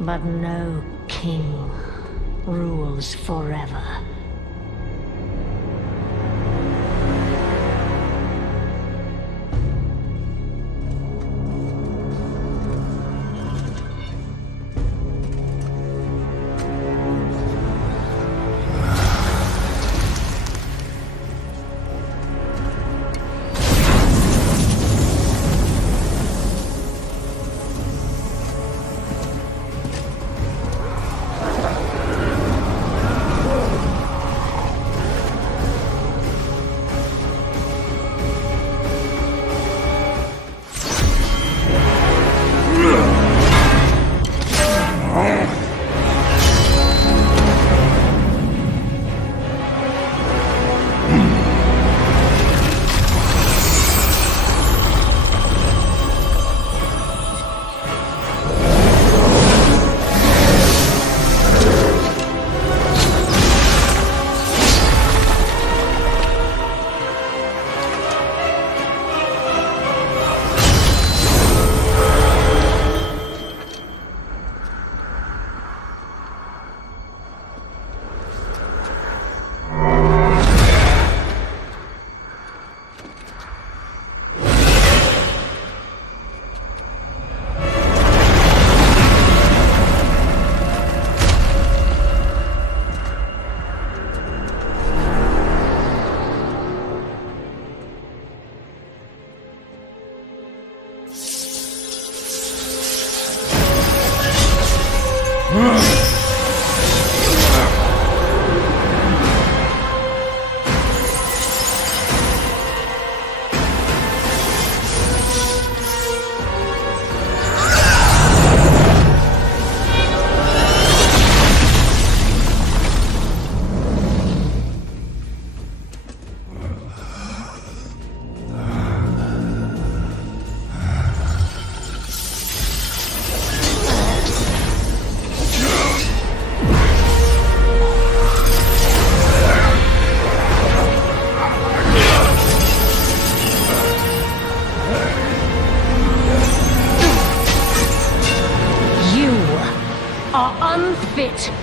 But no king rules forever.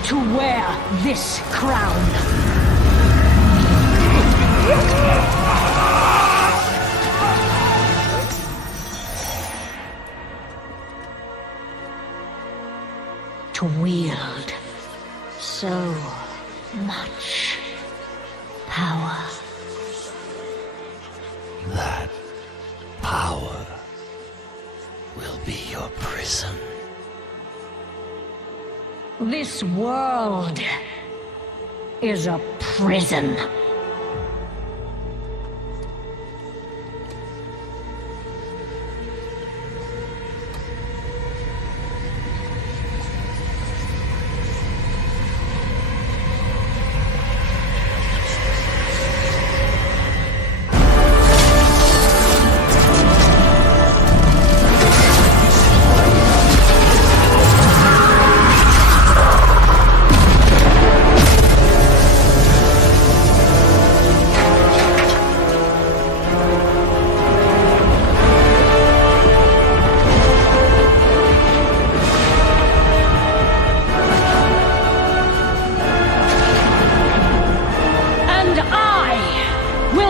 To wear this crown. To wield so much power. That power will be your prison. This world is a prison.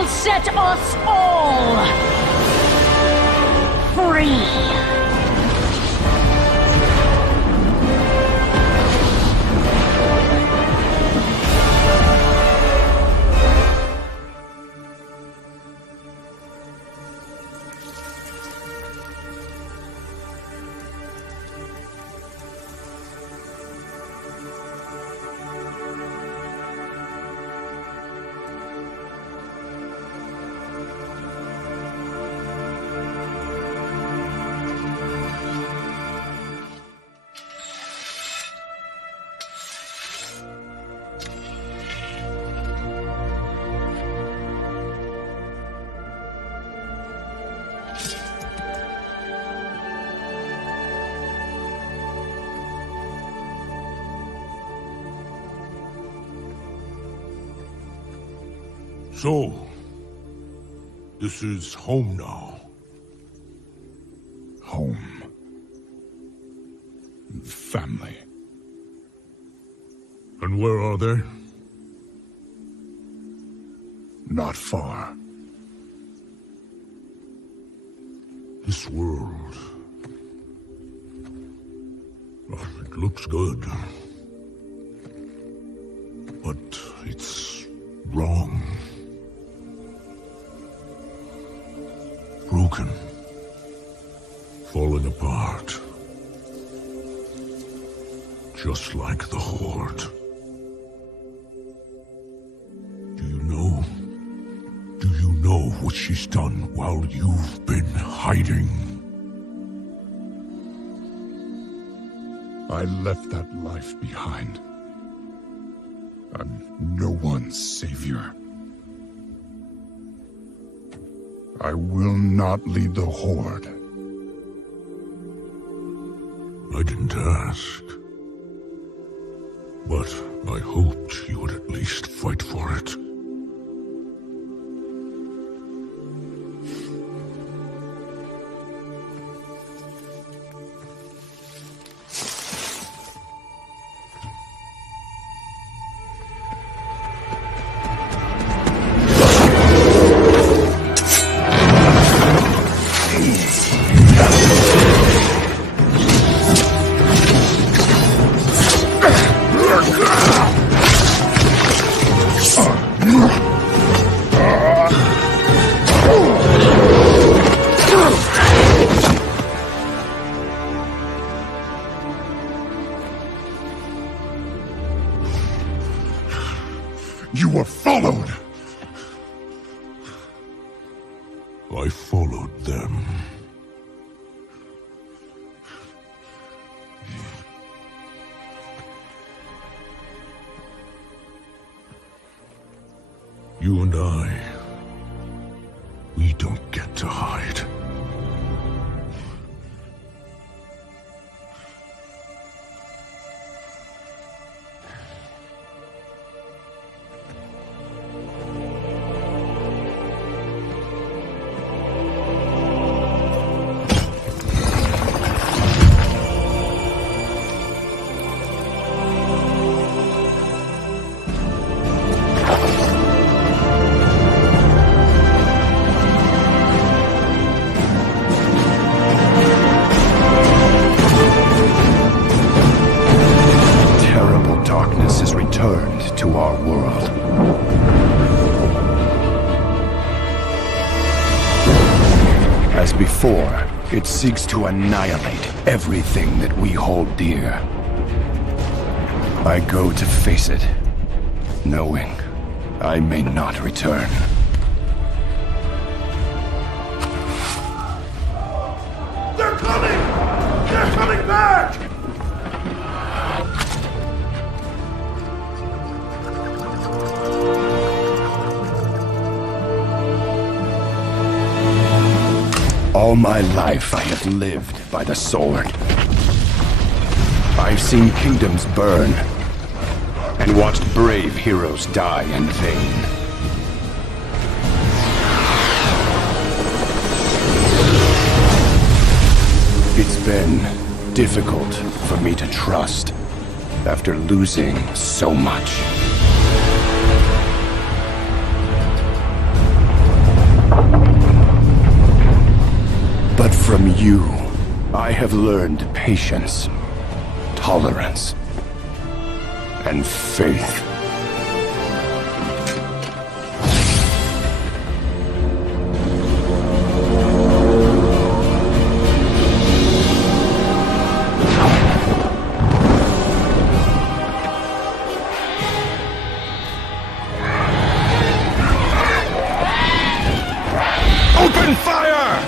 Set us all free. So, this is home now. Home. and family. And where are they? Not far. This world... oh, it looks good. But it's wrong. Broken. Falling apart. Just like the Horde. Do you know what she's done while you've been hiding? I left that life behind. I'm no one's savior. I will not lead the Horde. I didn't ask. But I hoped you would at least fight for it. You were followed! I followed them. You and I, we don't get to hide. It seeks to annihilate everything that we hold dear. I go to face it, knowing I may not return. They're coming! They're coming back! All my life I have lived by the sword. I've seen kingdoms burn, and watched brave heroes die in vain. It's been difficult for me to trust after losing so much. But from you, I have learned patience, tolerance, and faith. Open fire!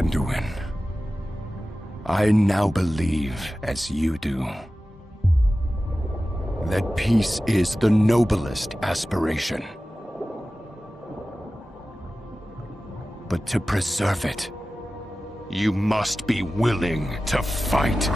Anduin, I now believe, as you do, that peace is the noblest aspiration. But to preserve it, you must be willing to fight.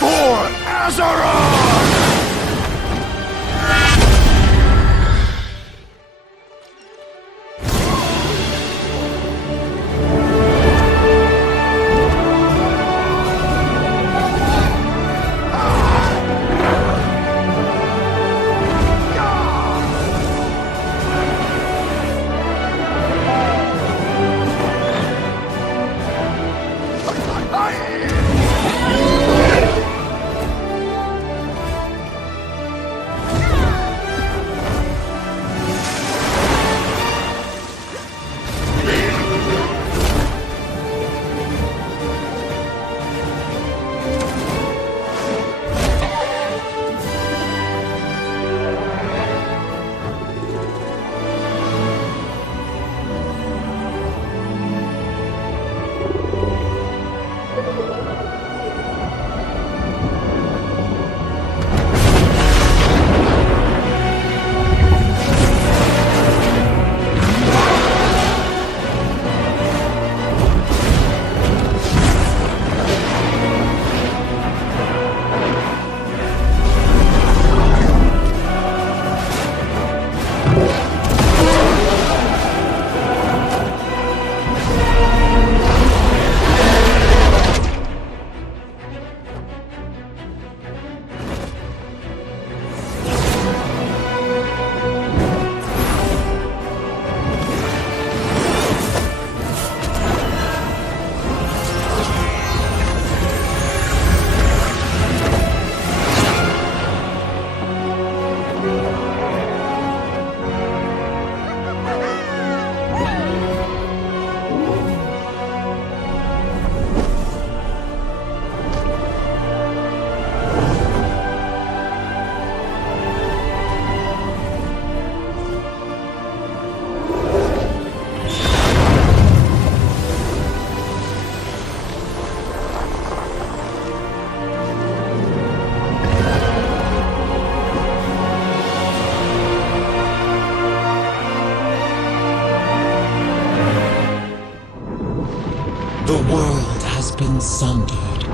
For Azeroth! The world has been sundered.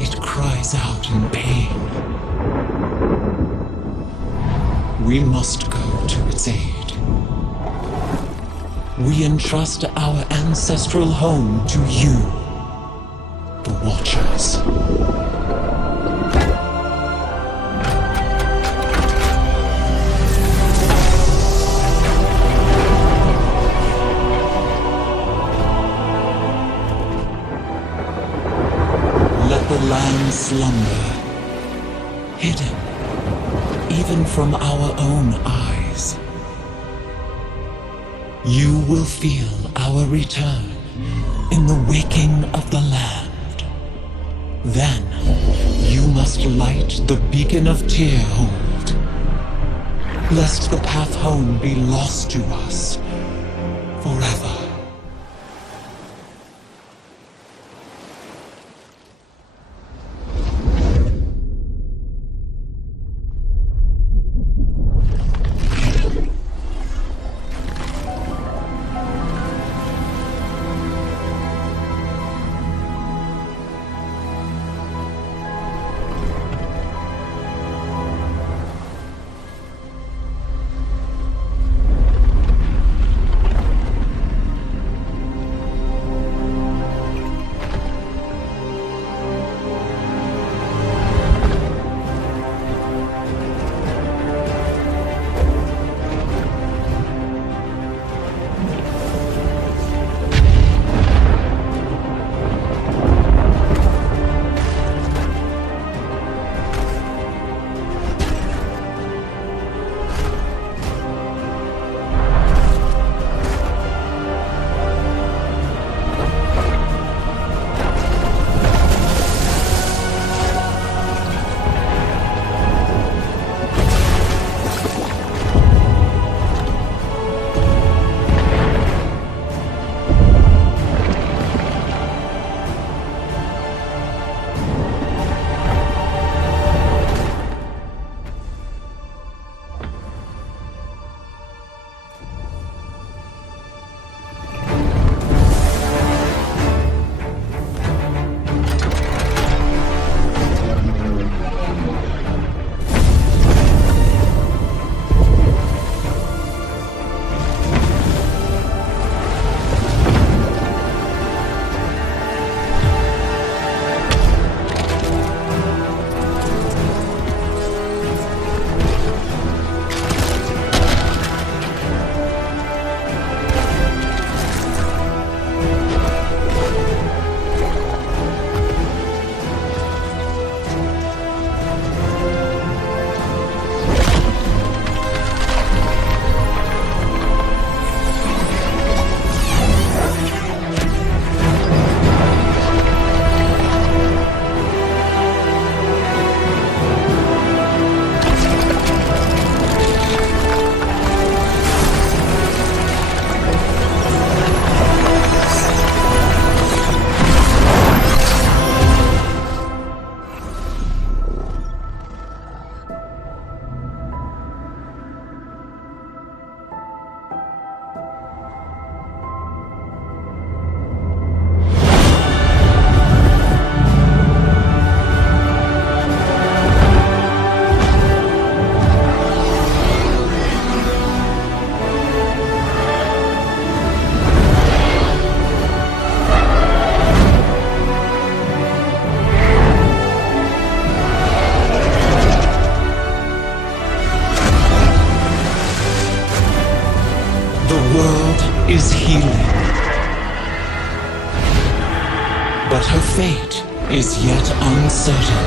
It cries out in pain. We must go to its aid. We entrust our ancestral home to you, the Watchers. The land slumber, hidden even from our own eyes. You will feel our return in the waking of the land. Then you must light the beacon of Tearhold, lest the path home be lost to us forever. The world is healing. But her fate is yet uncertain.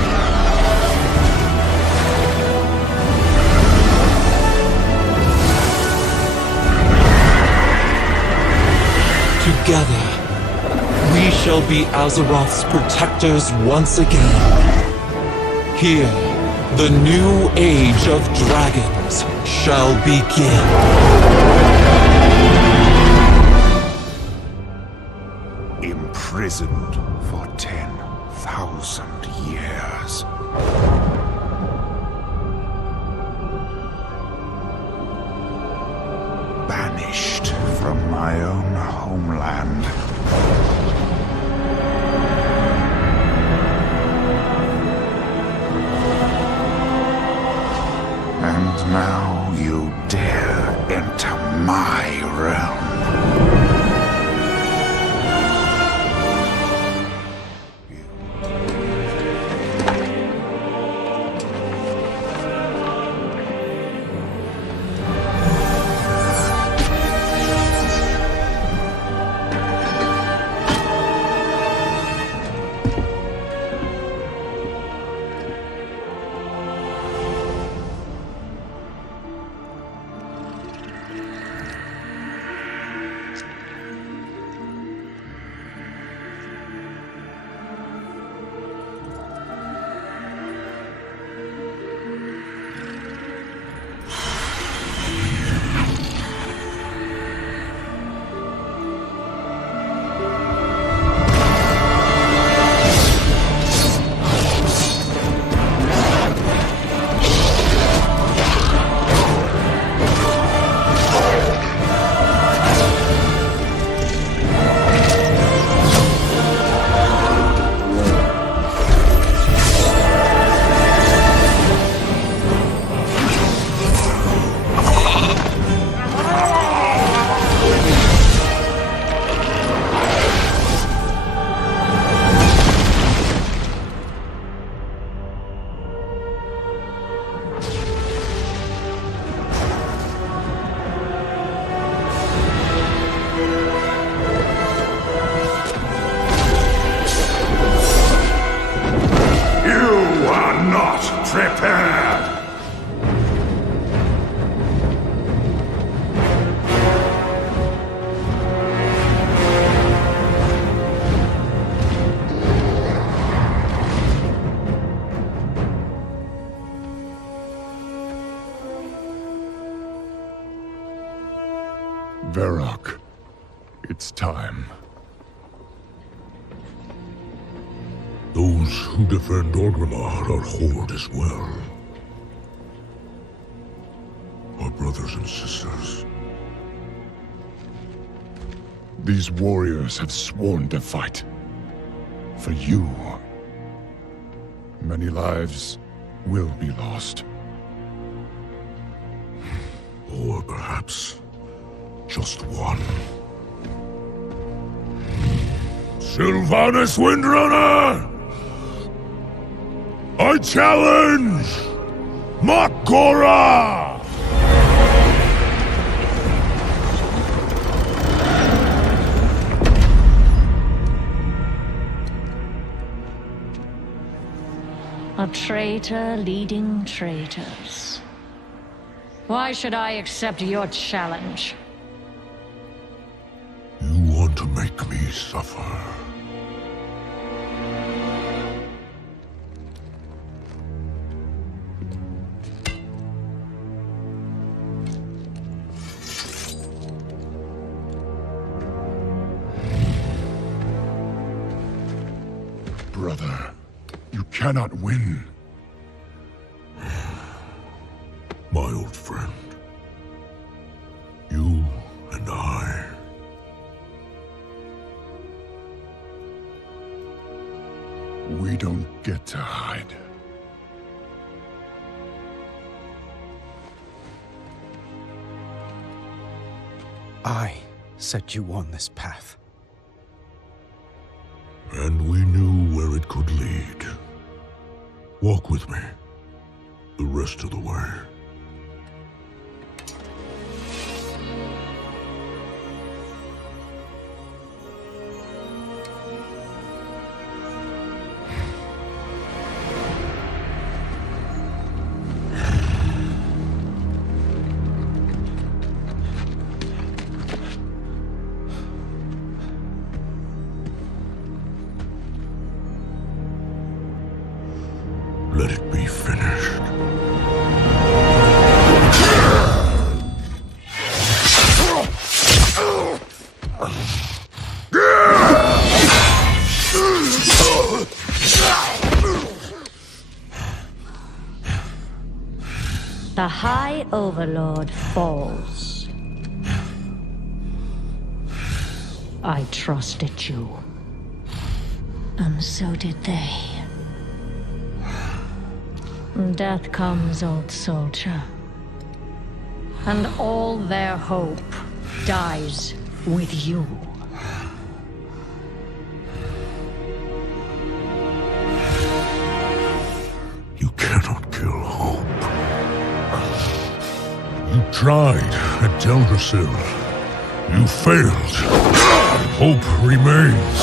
Together, we shall be Azeroth's protectors once again. Here, the new age of dragons shall begin. Imprisoned for 10,000 years. Banished from my own homeland. And now you dare enter my realm. Varrock, it's time. Those who defend Orgrimmar are Horde as well. Our brothers and sisters. These warriors have sworn to fight. For you. Many lives will be lost. Or perhaps just one. Sylvanas Windrunner! I challenge Mak'gora! A traitor leading traitors. Why should I accept your challenge? You want to make me suffer. Brother, you cannot win. My old friend. You and I. We don't get to hide. I set you on this path. And we knew where it could lead. Walk with me. The rest of the way. The High Overlord falls. I trusted you. And so did they. Death comes, old soldier. And all their hope dies with you. You cannot kill hope. You tried at Teldrassil. You failed. Hope remains.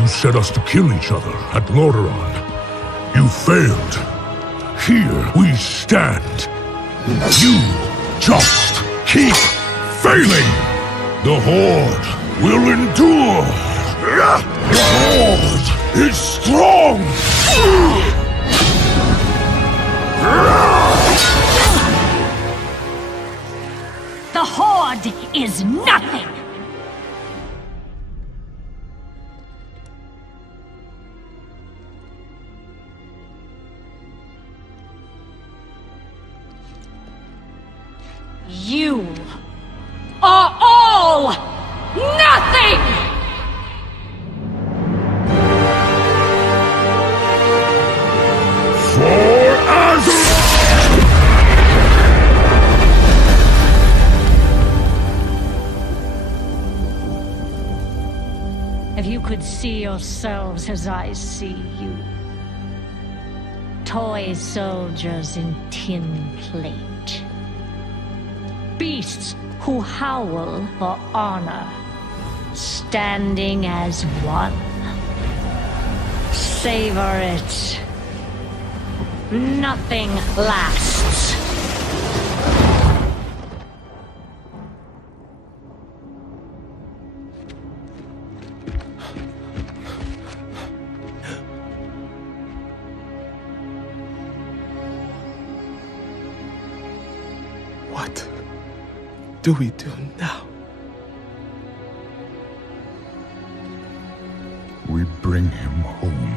You set us to kill each other at Lordaeron. You failed. Here we stand. You just keep failing. The Horde will endure. The Horde is strong. The Horde is nothing! You are all nothing! For Azeroth! If you could see yourselves as I see you. Toy soldiers in tin plate. Beasts who howl for honor, standing as one. Savor it. Nothing lasts. What do we do now? We bring him home.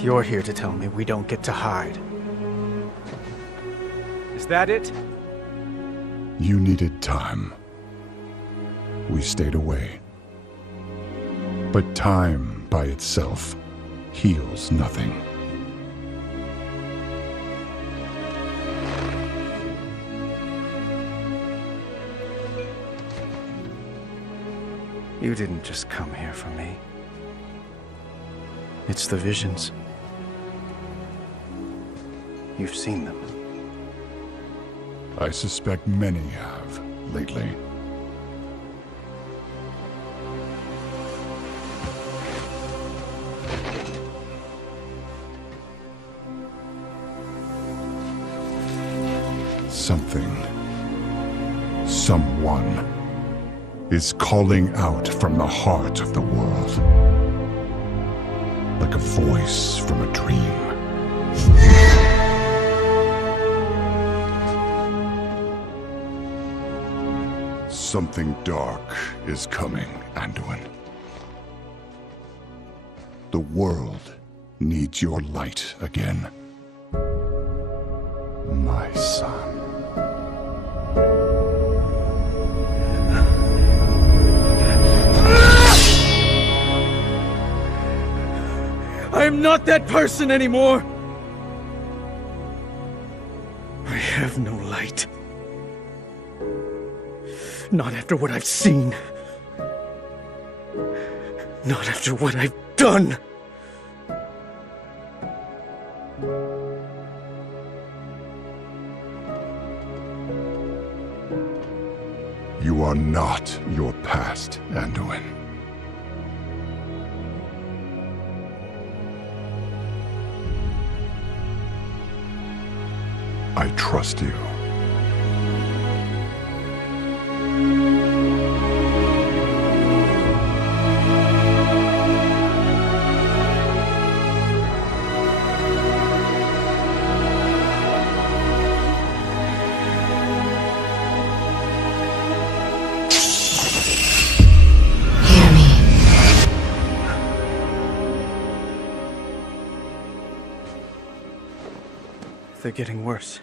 You're here to tell me we don't get to hide. Is that it? You needed time. We stayed away. But time by itself heals nothing. You didn't just come here for me. It's the visions. You've seen them. I suspect many have lately. Something, someone is calling out from the heart of the world, like a voice from a dream. Something dark is coming, Anduin. The world needs your light again, my son. I am not that person anymore! I have no light. Not after what I've seen. Not after what I've done! You are not your past, Anduin. I trust you. They're getting worse.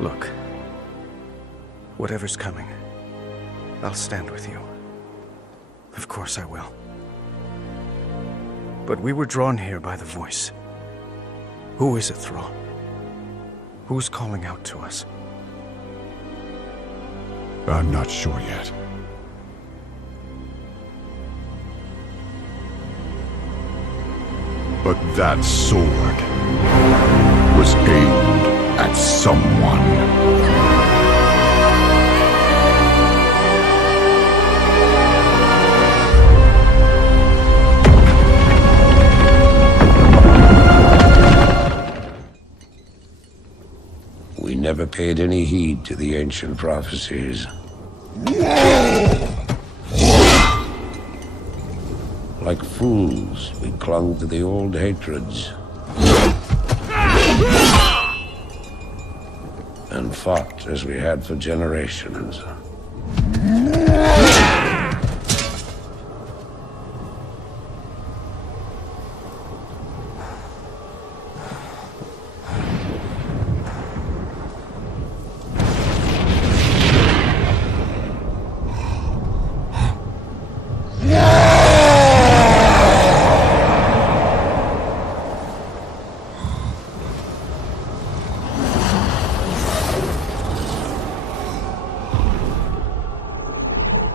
Look, whatever's coming, I'll stand with you. Of course I will. But we were drawn here by the voice. Who is it, Thrall? Who's calling out to us? I'm not sure yet. But that sword was aimed at someone. We never paid any heed to the ancient prophecies. Like fools, we clung to the old hatreds. And fought as we had for generations.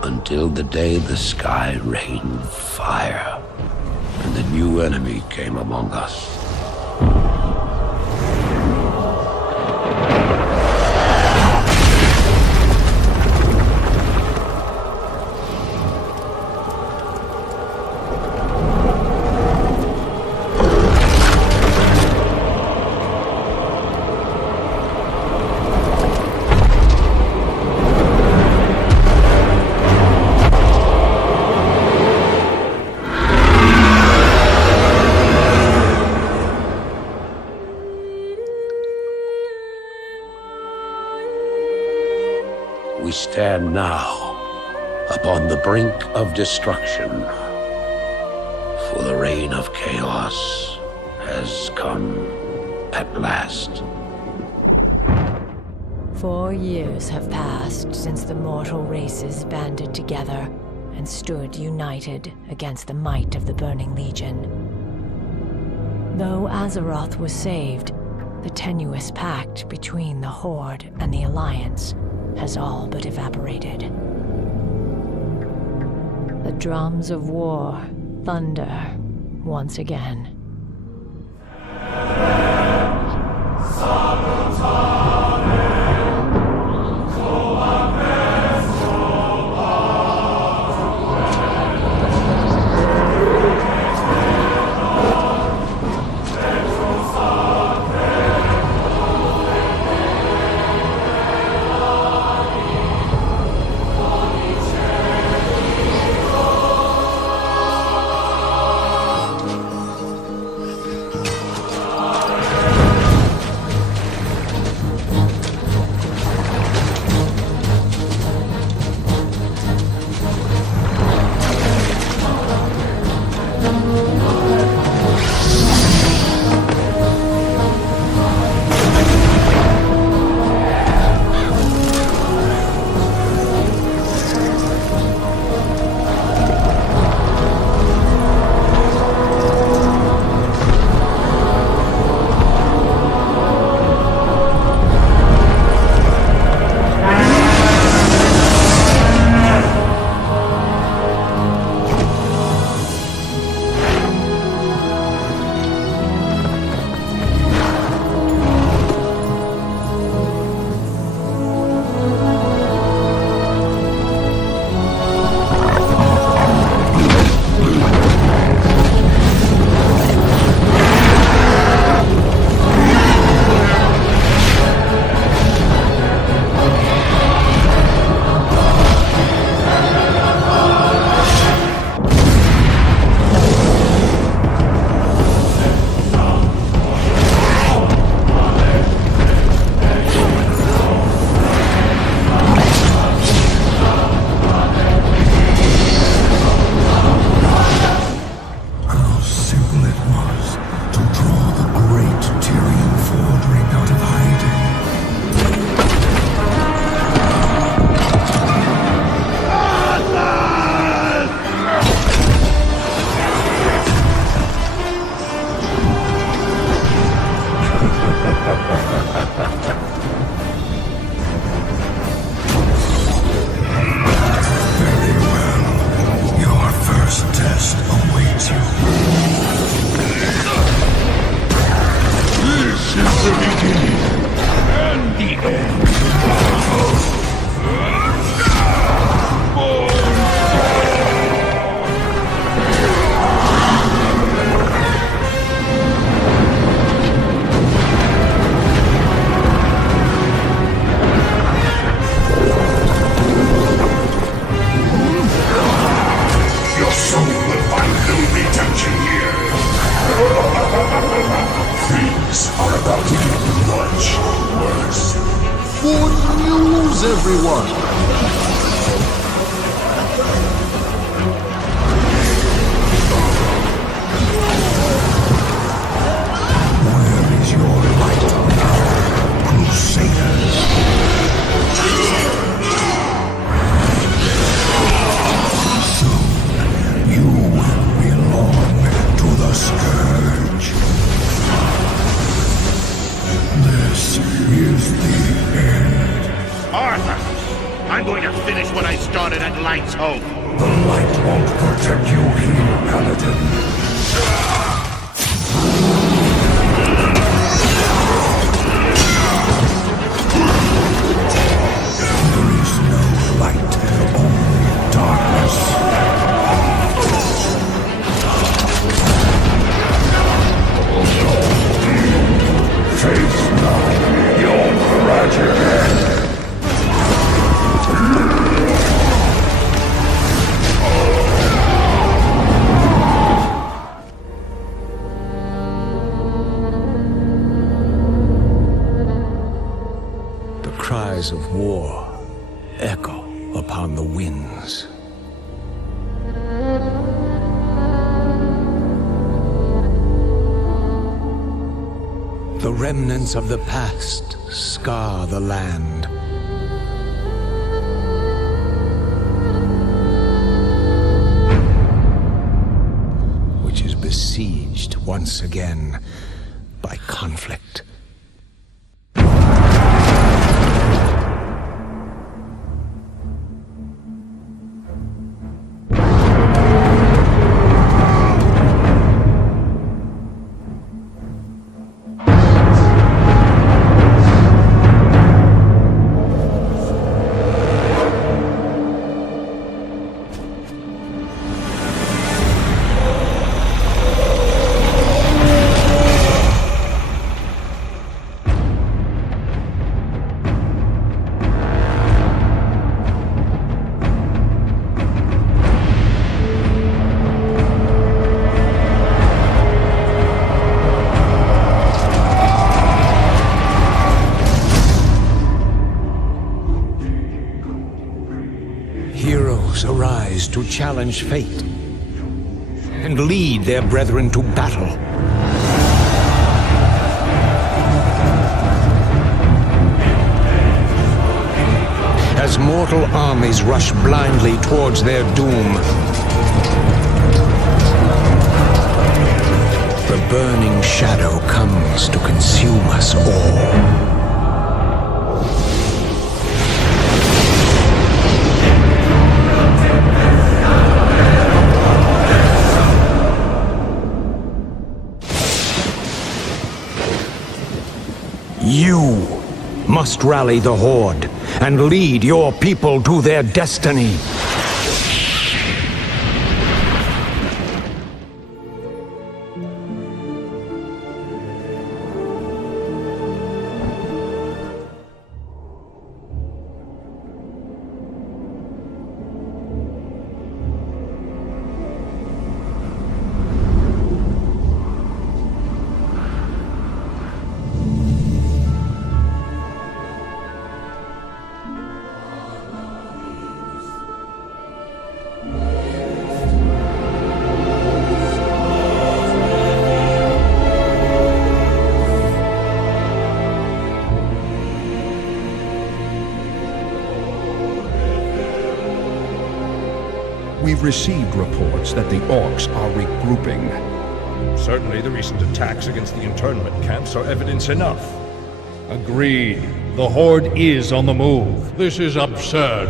Until the day the sky rained fire, and the new enemy came among us. We stand now upon the brink of destruction, for the reign of chaos has come at last. 4 years have passed since the mortal races banded together and stood united against the might of the Burning Legion. Though Azeroth was saved, the tenuous pact between the Horde and the Alliance has all but evaporated. The drums of war thunder once again. Things are about to get much worse. Good news, everyone! Where is your light now, Crusaders? Soon, you will belong to the Scourge. This is the end. Arthur! I'm going to finish what I started at Light's Hope. The light won't protect you here, Paladin. There is no light, only darkness. Face now your tragic end. The cries of war echo upon the winds. The remnants of the past scar the land. Which is besieged once again by conflict. Arise to challenge fate and lead their brethren to battle. As mortal armies rush blindly towards their doom, the burning shadow comes to consume us all. You must rally the Horde and lead your people to their destiny. We've received reports that the Orcs are regrouping. Certainly the recent attacks against the internment camps are evidence enough. Agreed. The Horde is on the move. This is absurd.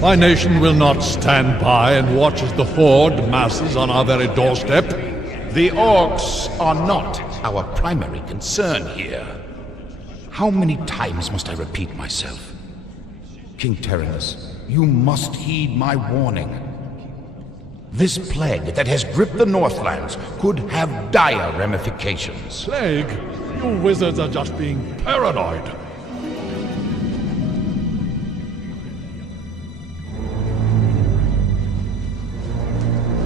My nation will not stand by and watch as the Horde masses on our very doorstep. The Orcs are not our primary concern here. How many times must I repeat myself? King Tyrannus, you must heed my warning. This plague that has gripped the Northlands could have dire ramifications. Plague? You wizards are just being paranoid.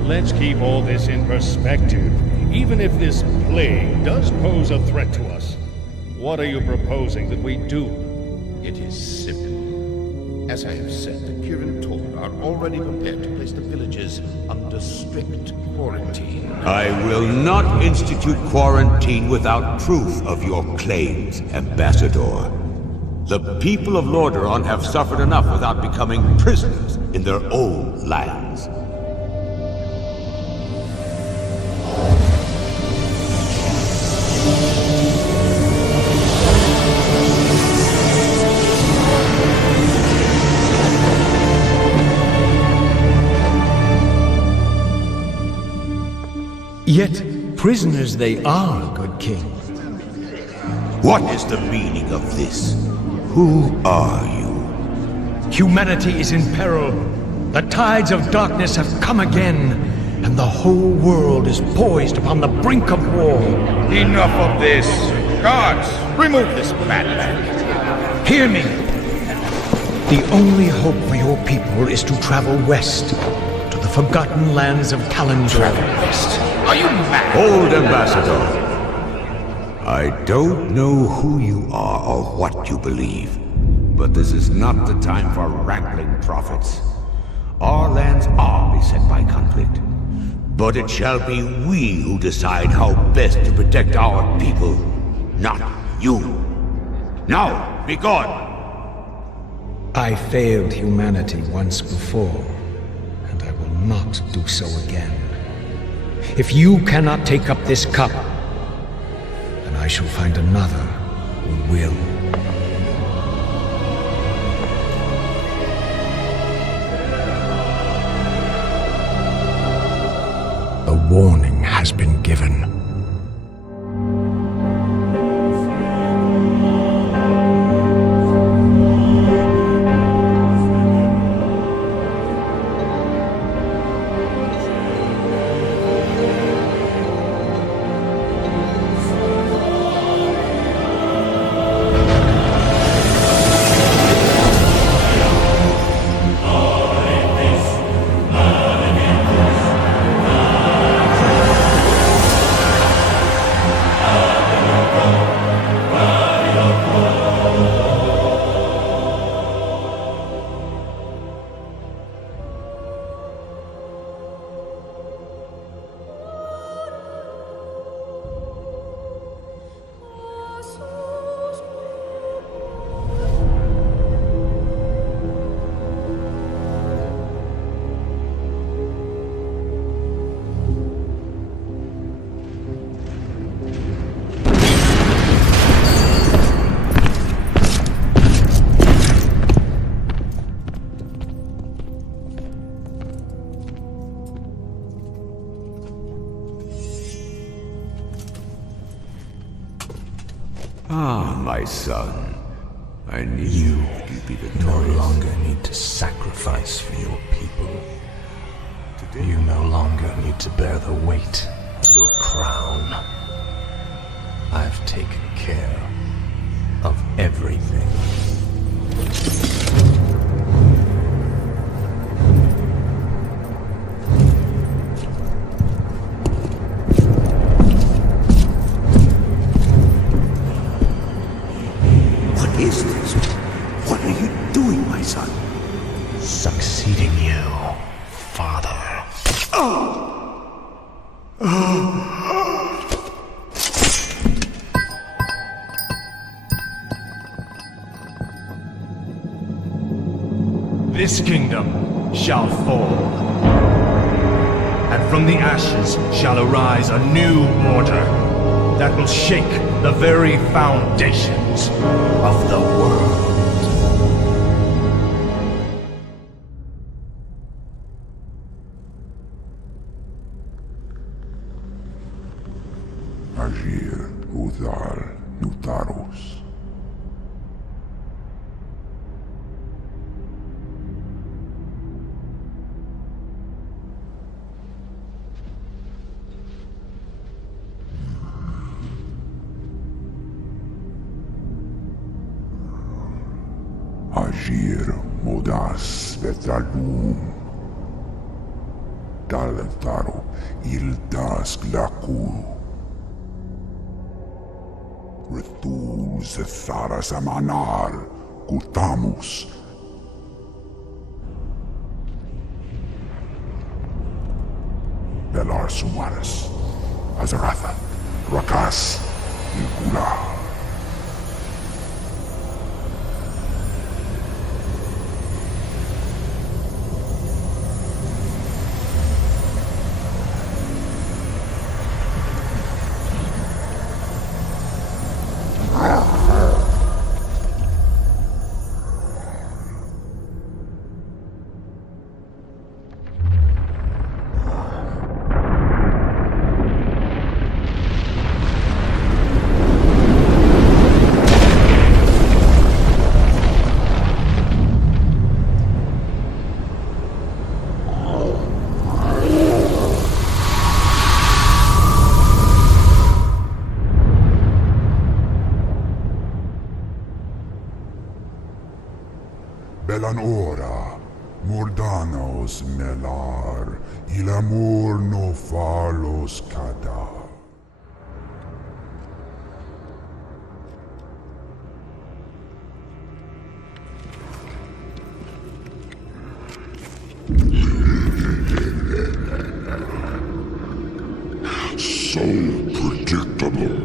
Let's keep all this in perspective. Even if this plague does pose a threat to us, what are you proposing that we do? It is simple. As I have said, the Kirin Tor are already prepared to place the villagers under strict quarantine. I will not institute quarantine without proof of your claims, Ambassador. The people of Lordaeron have suffered enough without becoming prisoners in their own lands. Yet, prisoners they are, good king. What is the meaning of this? Who are you? Humanity is in peril. The tides of darkness have come again, and the whole world is poised upon the brink of war. Enough of this! Guards, remove this madman! Hear me! The only hope for your people is to travel west, to the forgotten lands of Kalandor. Travel west? Are you mad? Hold, Ambassador. I don't know who you are or what you believe, but this is not the time for wrangling prophets. Our lands are beset by conflict, but it shall be we who decide how best to protect our people, not you. Now, be gone! I failed humanity once before, and I will not do so again. If you cannot take up this cup, then I shall find another who will. A warning has been given. My son, I knew you'd be victorious. No longer need to sacrifice for your people. You no longer need to bear the weight of your crown. I've taken care of everything. Succeeding you, Father. This kingdom shall fall, and from the ashes shall arise a new order that will shake the very foundations of the world. Agir, Udal, Nutaros. Agir, Modas, Vetalum. Dalentaro ildas glaku. Retul Zetharas Amanar Kutamus. Belar Sumaris Azaratha Rakas Ilkula. Belan ora, mordanos melar, il amor no falos cada. So predictable.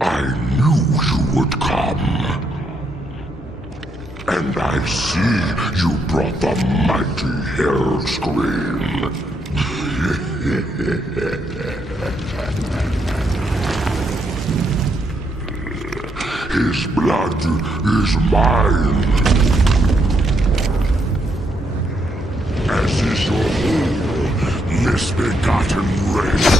I knew you would come. And I see you brought the mighty hell scream. His blood is mine. As is your whole misbegotten race.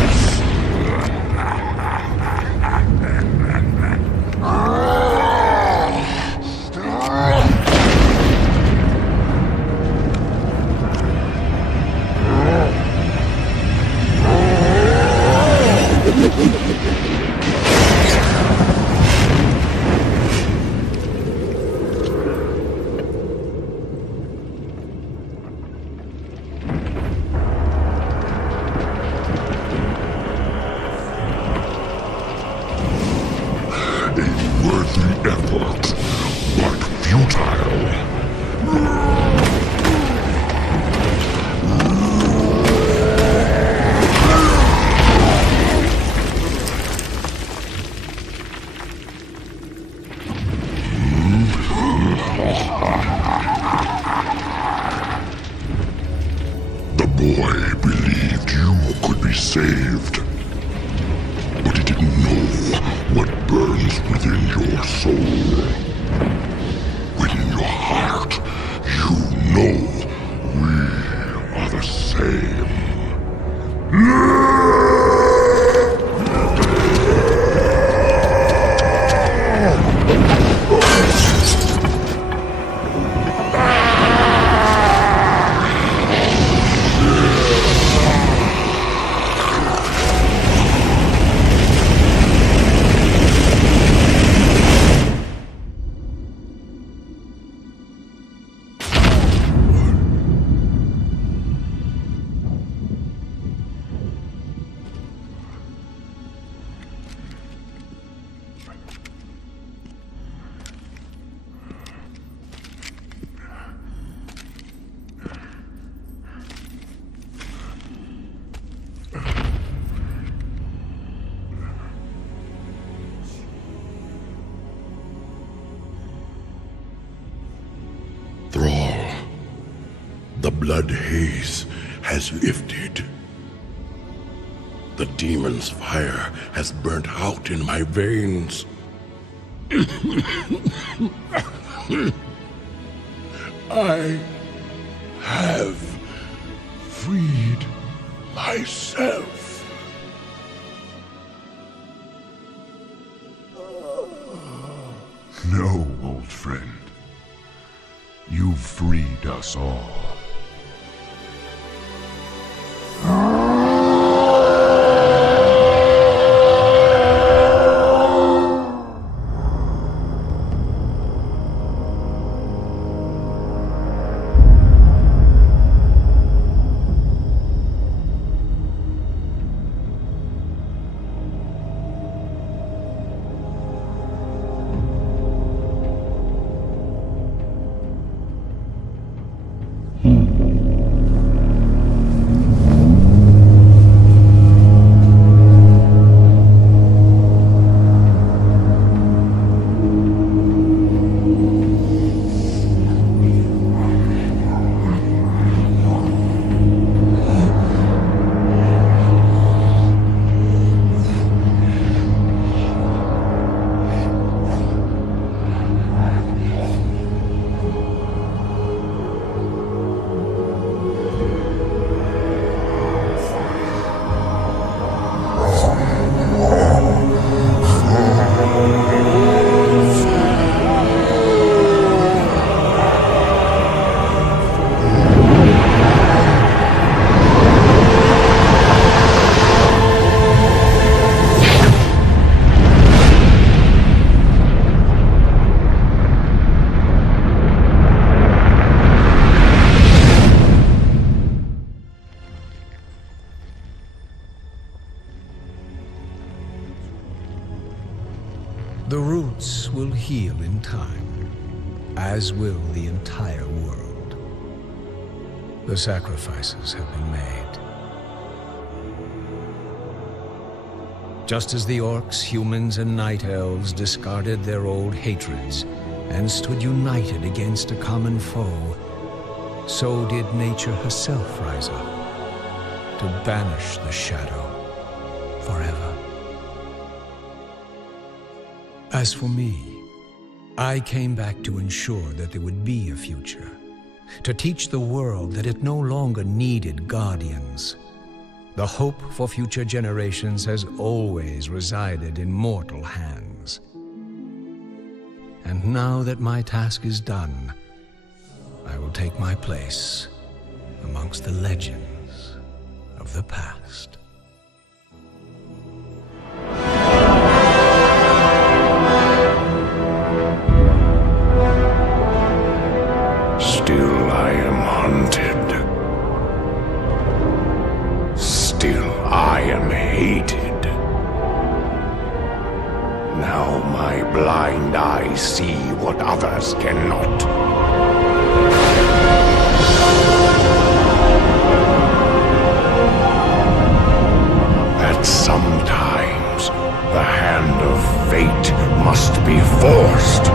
The blood haze has lifted. The demon's fire has burnt out in my veins. I have freed myself. No, old friend. You've freed us all. The roots will heal in time, as will the entire world. The sacrifices have been made. Just as the orcs, humans, and night elves discarded their old hatreds and stood united against a common foe, so did nature herself rise up to banish the shadow forever. As for me, I came back to ensure that there would be a future, to teach the world that it no longer needed guardians. The hope for future generations has always resided in mortal hands. And now that my task is done, I will take my place amongst the legends of the past. Still I am hunted. Still I am hated. Now my blind eyes see what others cannot. That sometimes the hand of fate must be forced.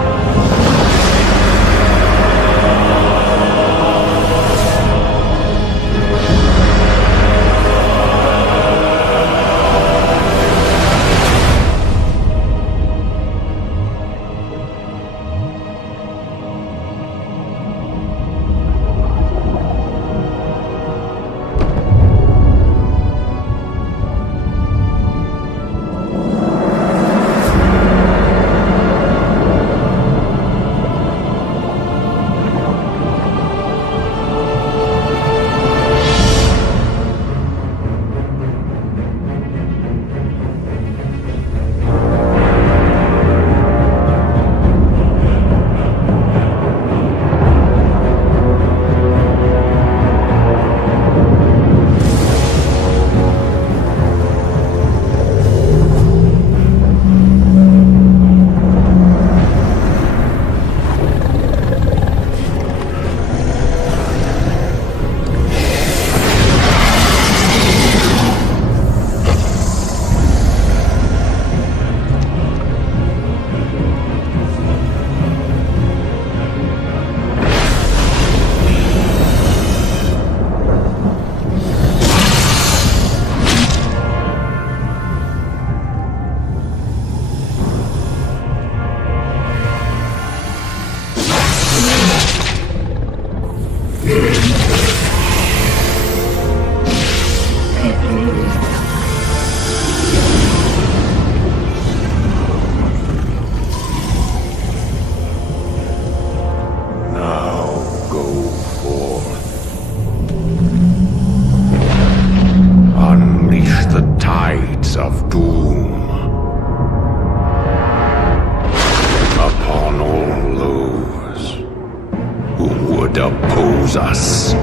Us.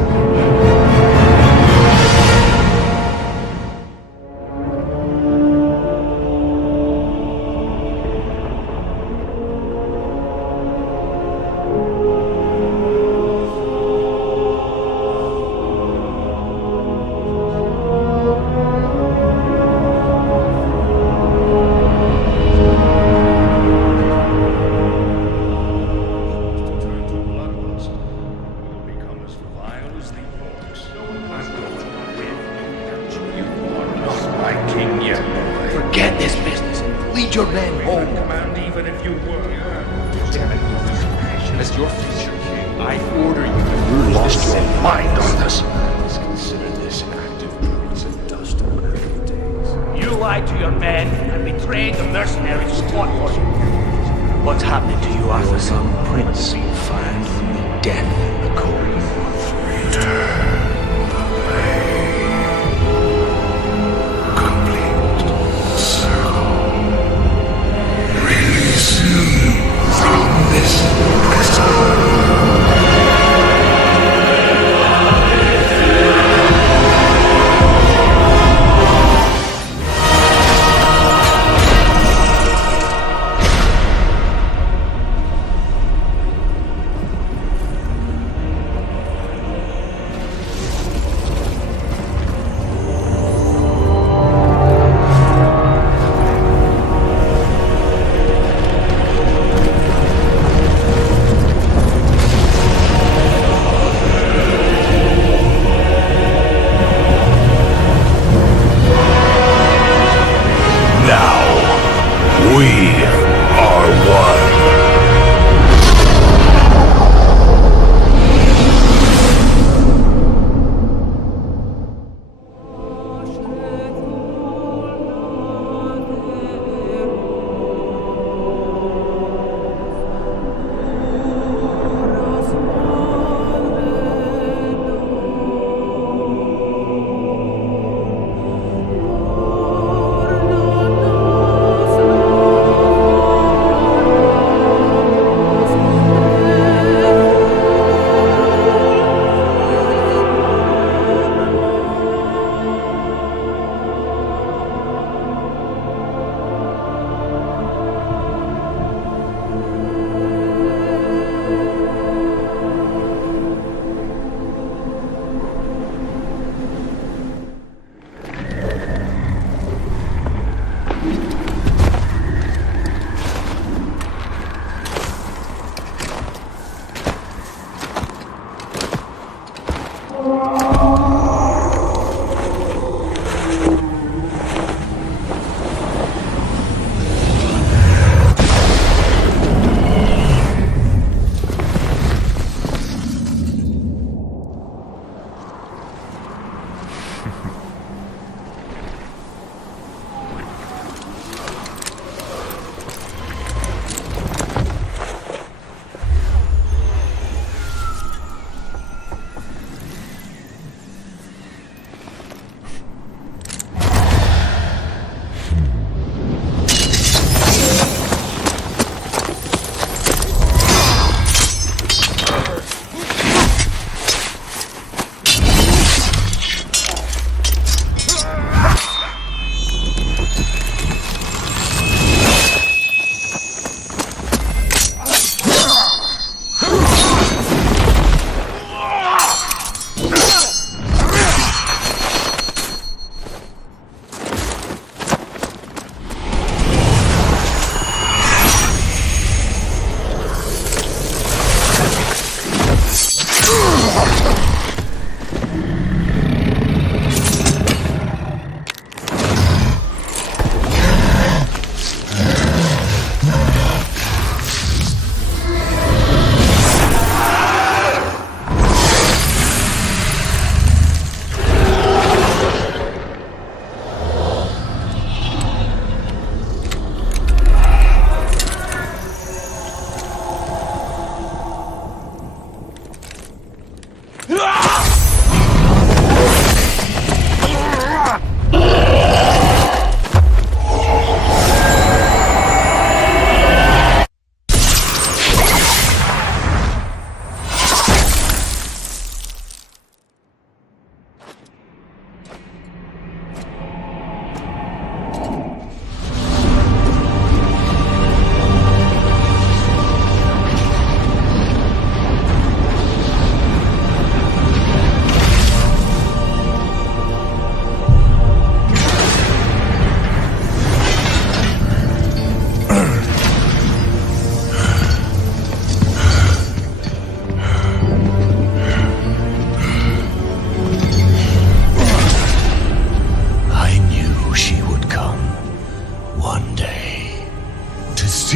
We are one.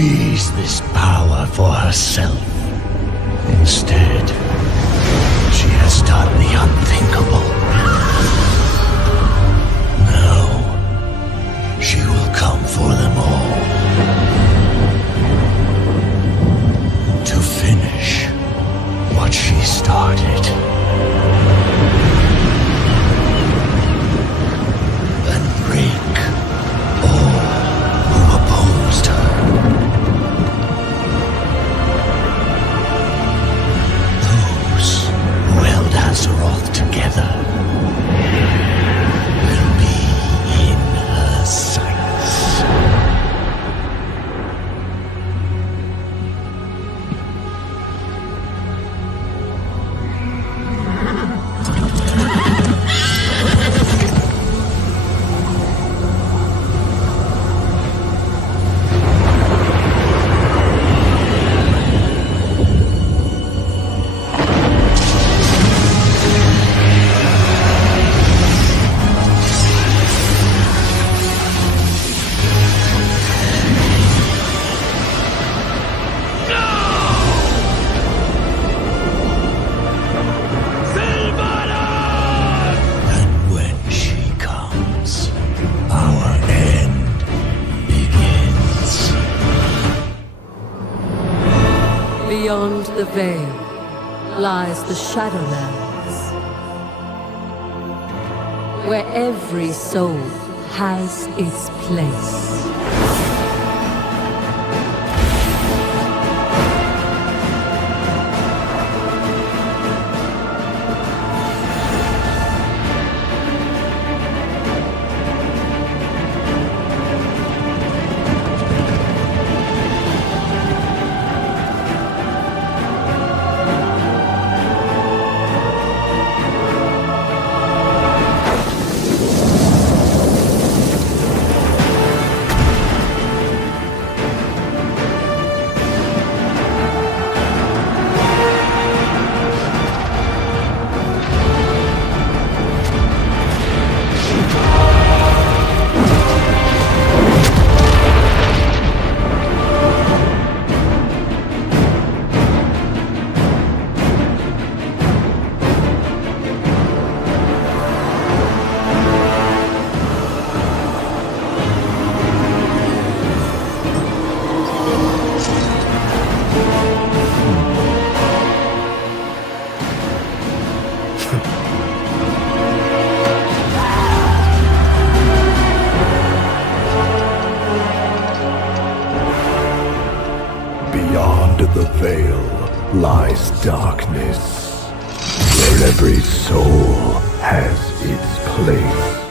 seize this power for herself. Instead, she has done the unthinkable. Now, she will come for them all. To finish what she started. And break all who opposed her. Those who held Azeroth together. Beyond the veil lies the Shadowlands, where every soul has its place. the veil lies darkness, where every soul has its place.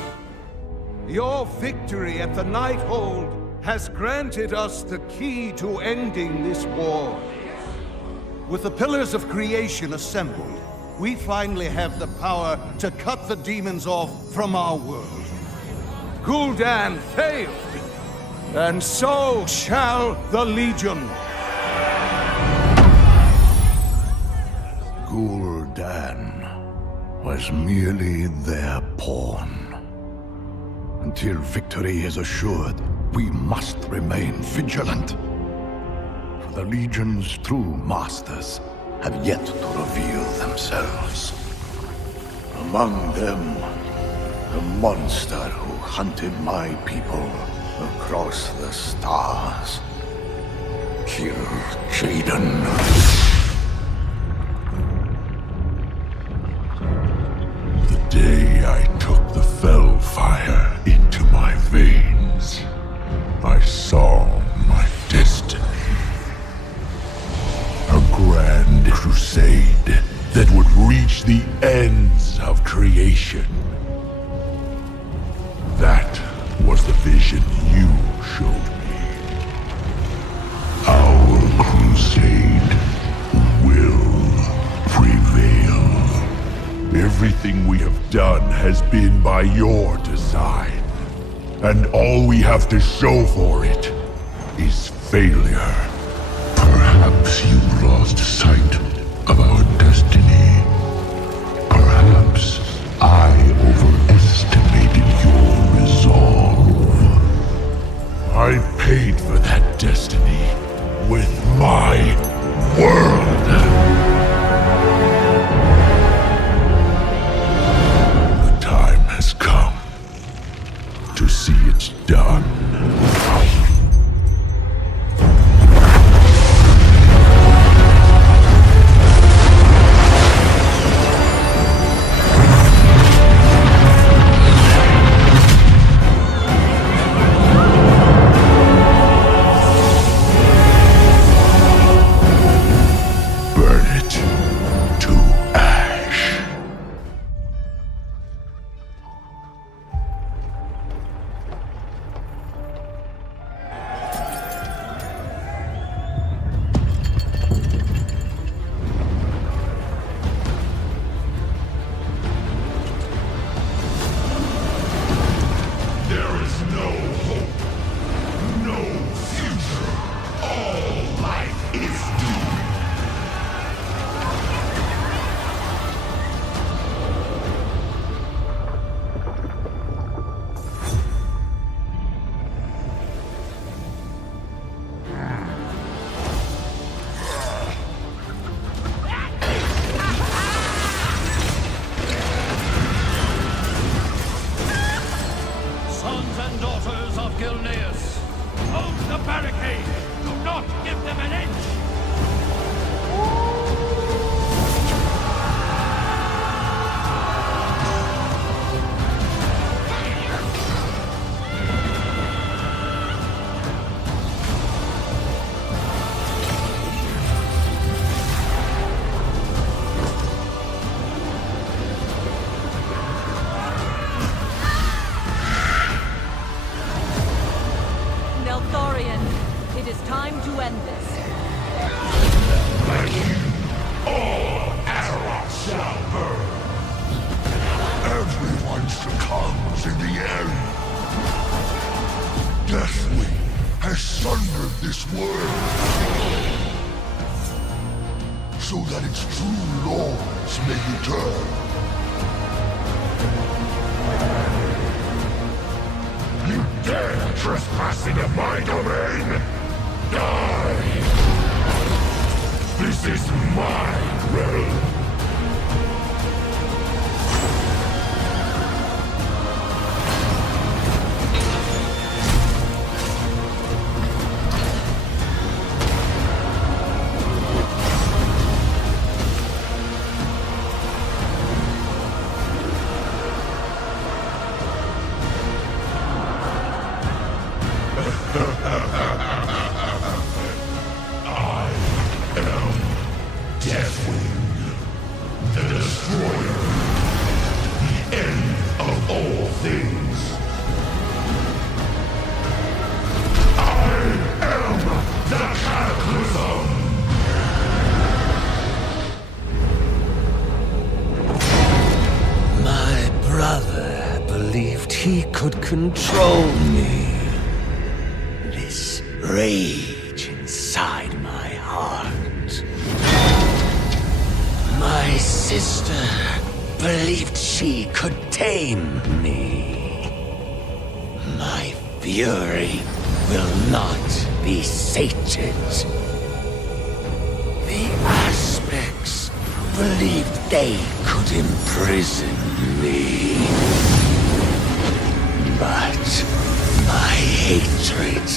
Your victory at the Nighthold has granted us the key to ending this war. With the pillars of creation assembled, we finally have the power to cut the demons off from our world. Gul'dan failed, and so shall the Legion. Gul'dan was merely their pawn. Until victory is assured, we must remain vigilant. For the Legion's true masters have yet to reveal themselves. Among them, the monster who hunted my people across the stars. Kill Jaden. The day I took the fell fire into my veins, I saw my destiny. A grand crusade that would reach the ends of creation. That was the vision you showed me. Our crusade will prevail. Everything we have done has been by your design. And all we have to show for it is failure. Perhaps you lost sight of our destiny. Perhaps I overestimated your resolve. I paid for that destiny with my world. The time has come to see it done. Elthorian. It is time to end this. Like you, all Azeroth shall burn. Everyone succumbs in the end. Deathwing has sundered this world, so that its true lords may return. You dare trespass into my domain? Die! This is my realm. Control me. This rage inside my heart. My sister believed she could tame me. My fury will not be sated. The aspects believed they could imprison me. But my hatred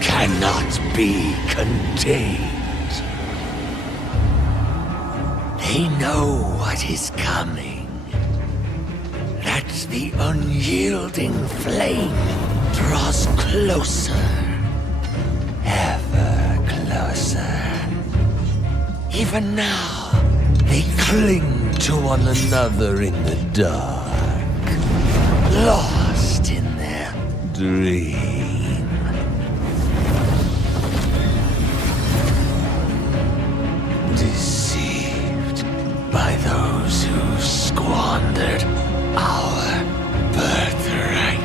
cannot be contained. They know what is coming. That the unyielding flame draws closer, ever closer. Even now, they cling to one another in the dark, lost in their dream. Deceived by those who squandered our birthright.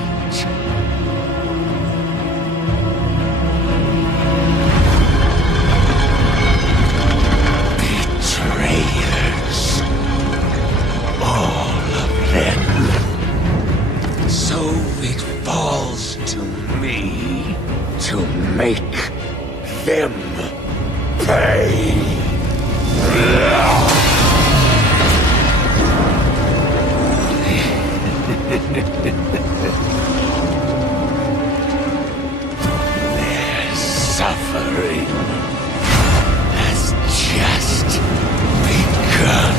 Betrayers. All of them. So it falls to me to make them pay. Their suffering has just begun.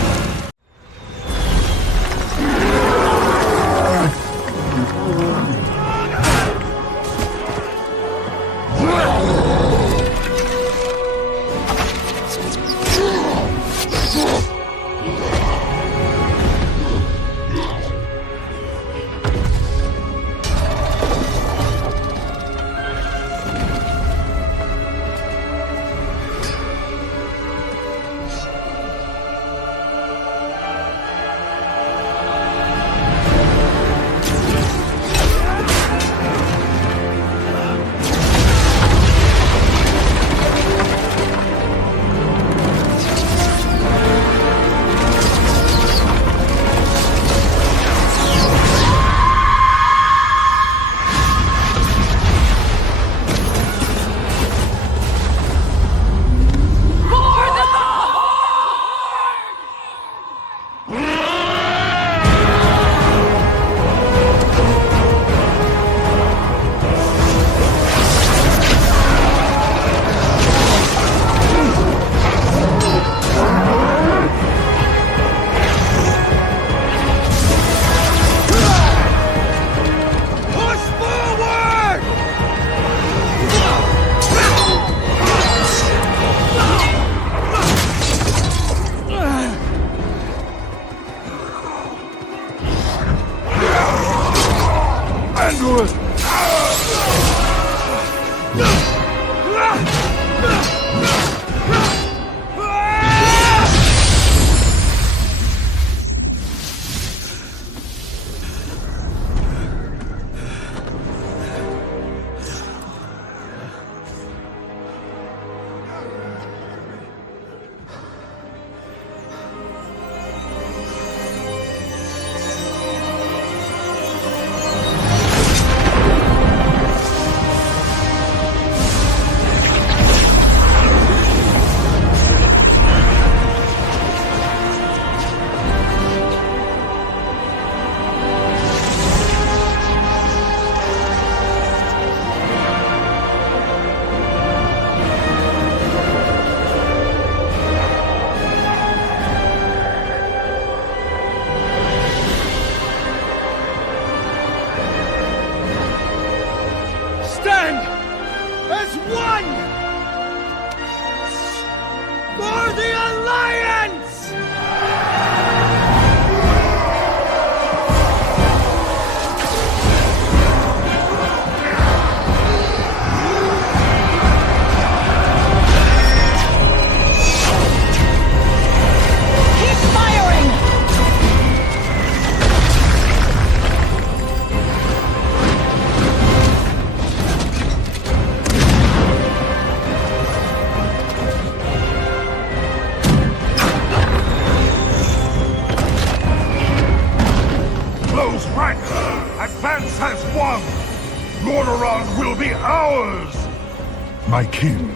My king,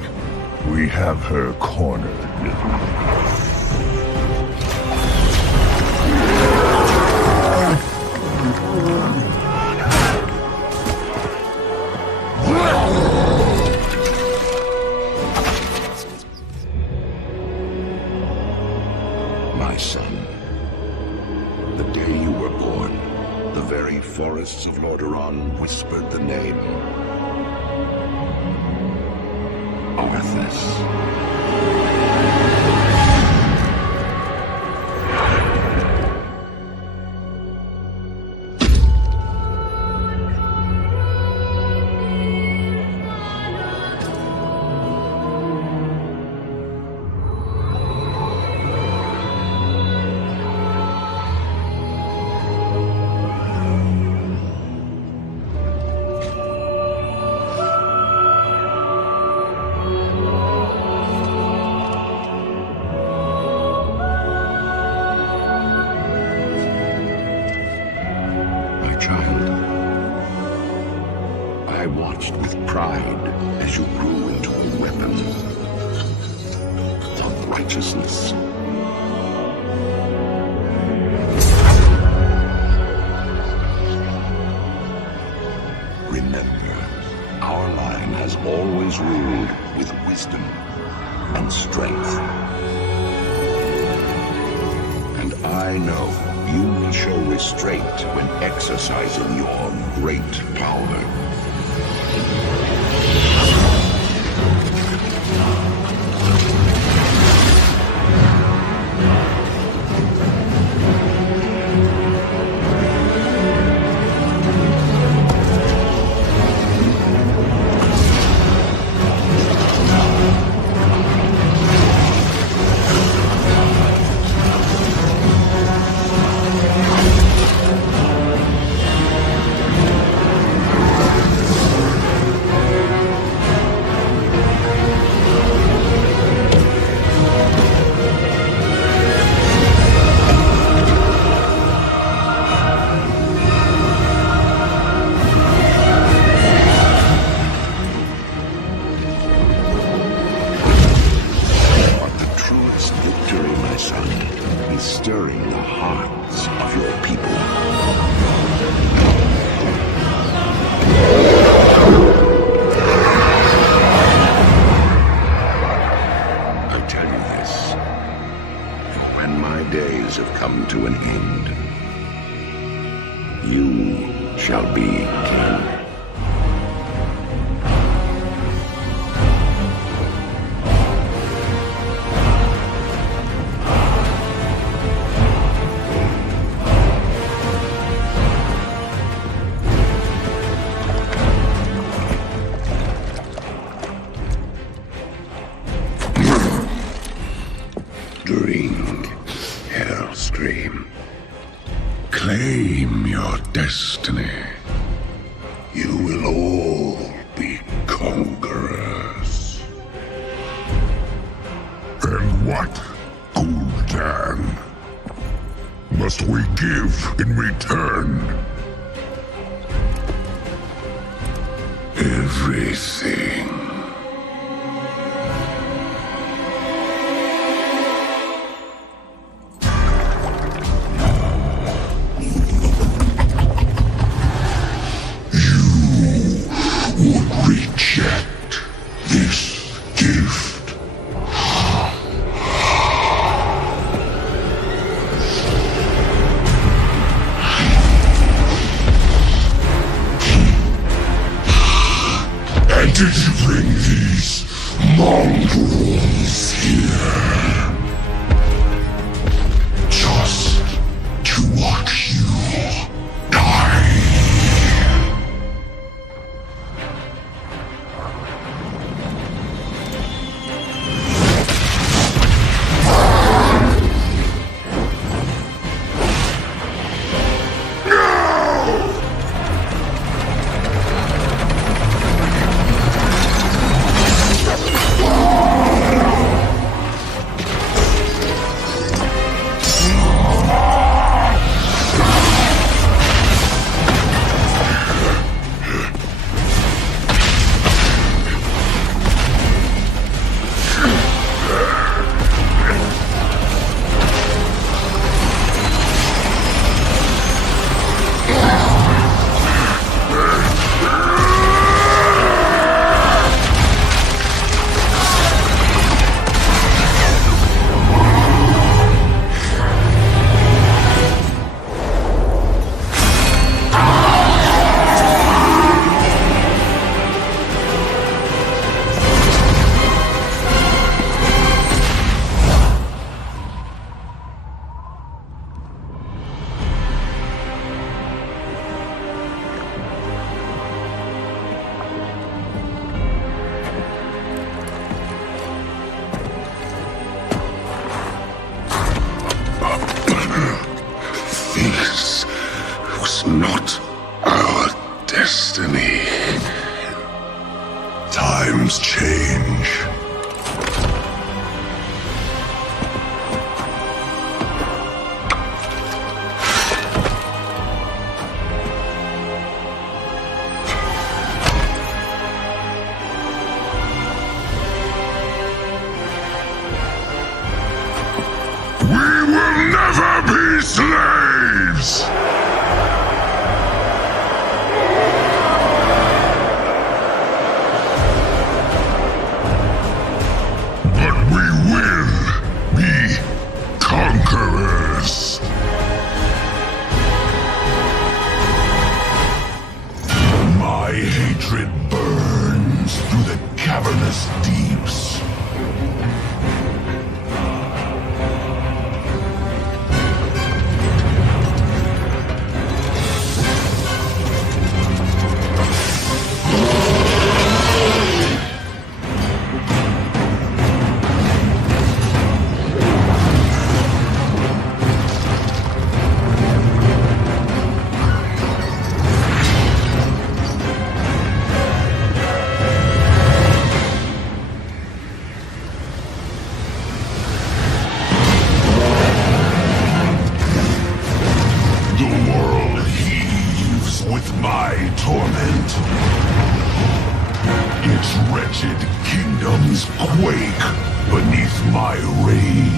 we have her cornered. My son, the day you were born, the very forests of Lordaeron whispered the name. Arthas. Exercising your great power. bring, Hellscream. Claim your destiny. You will all be conquerors. And what, Gul'dan, must we give in return? Everything. Reject this gift. And did you bring these mongrels here? Just to watch you die? Not our destiny. Times change. We will never be slaves! Conquerors. My hatred burns through the cavernous deeps. Kingdoms quake beneath my rage.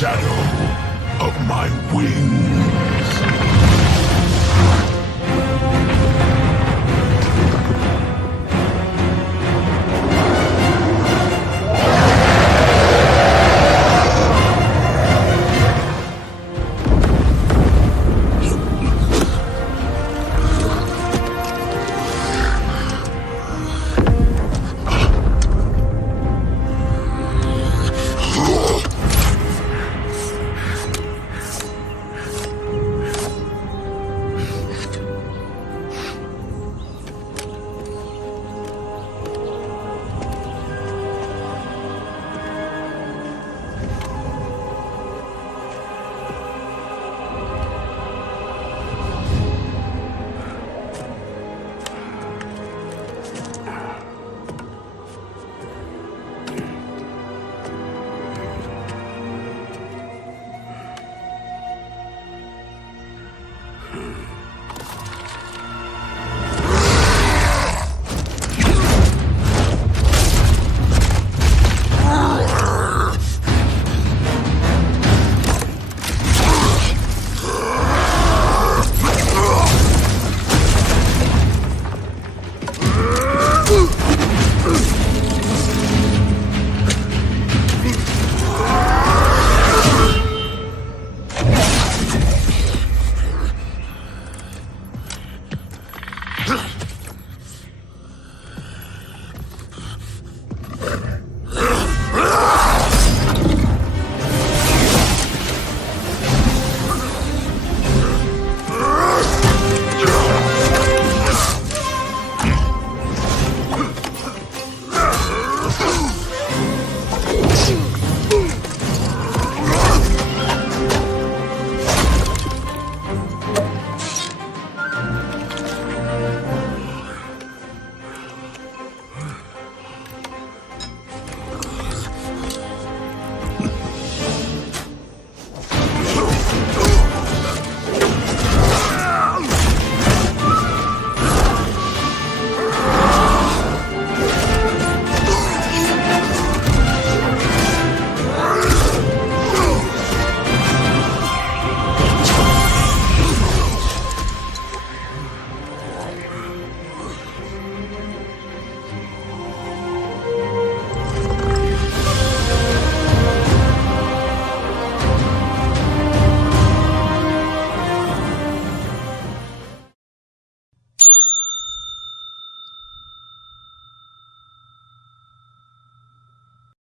Shadow of my wings.